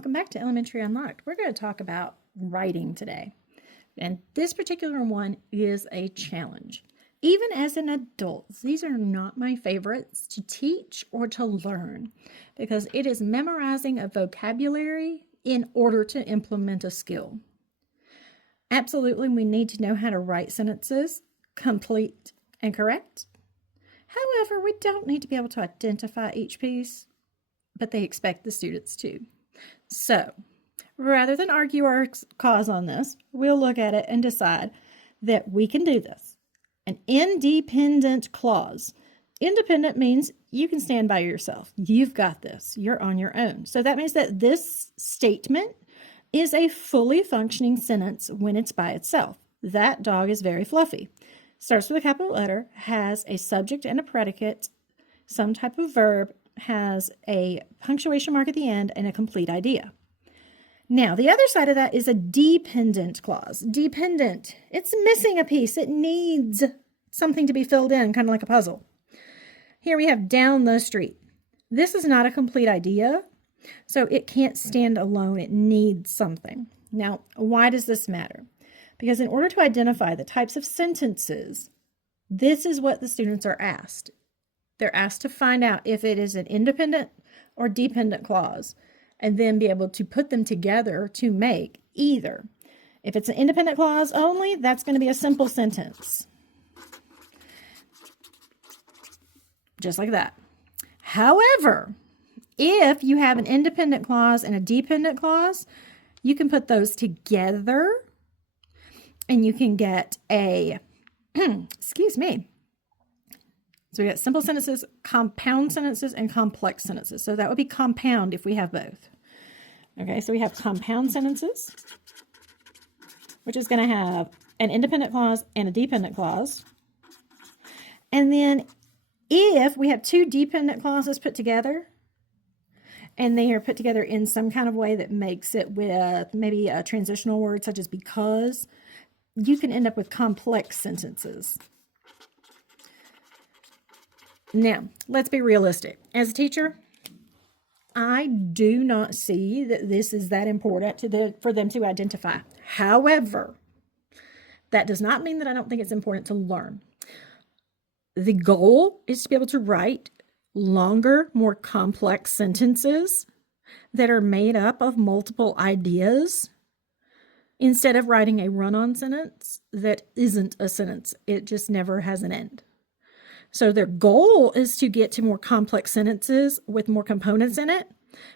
welcome back to Elementary Unlocked. We're going to talk about writing today. And this particular one is a challenge. Even as an adult, these are not my favorites to teach or to learn because it is memorizing a vocabulary in order to implement a skill. Absolutely, we need to know how to write sentences, complete and correct. However, we don't need to be able to identify each piece, but they expect the students to. So, rather than argue our cause on this, we'll look at it and decide that we can do this. An independent clause. Independent means you can stand by yourself. You've got this. You're on your own. So that means that this statement is a fully functioning sentence when it's by itself. That dog is very fluffy. Starts with a capital letter, has a subject and a predicate, some type of verb, has a punctuation mark at the end, and a complete idea. Now, the other side of that is a dependent clause. Dependent, it's missing a piece. It needs something to be filled in, kind of like a puzzle. Here we have down the street. This is not a complete idea, so it can't stand alone. It needs something. Now, why does this matter? Because in order to identify the types of sentences, this is what the students are asked. They're asked to find out if it is an independent or dependent clause and then be able to put them together to make either. If it's an independent clause only, that's going to be a simple sentence. Just like that. However, if you have an independent clause and a dependent clause, you can put those together and you can get a, excuse me. So we got simple sentences, compound sentences, and complex sentences. So that would be compound if we have both. Okay, so we have compound sentences, which is going to have an independent clause and a dependent clause. And then if we have two dependent clauses put together, and they are put together in some kind of way that makes it with maybe a transitional word such as because, you can end up with complex sentences. Now, let's be realistic. As a teacher, I do not see that this is that important for them to identify. However, that does not mean that I don't think it's important to learn. The goal is to be able to write longer, more complex sentences that are made up of multiple ideas instead of writing a run-on sentence that isn't a sentence. It just never has an end. So their goal is to get to more complex sentences with more components in it.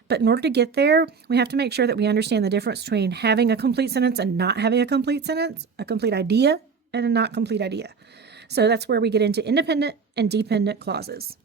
But in order to get there, we have to make sure that we understand the difference between having a complete sentence and not having a complete sentence, a complete idea and a not complete idea. So that's where we get into independent and dependent clauses.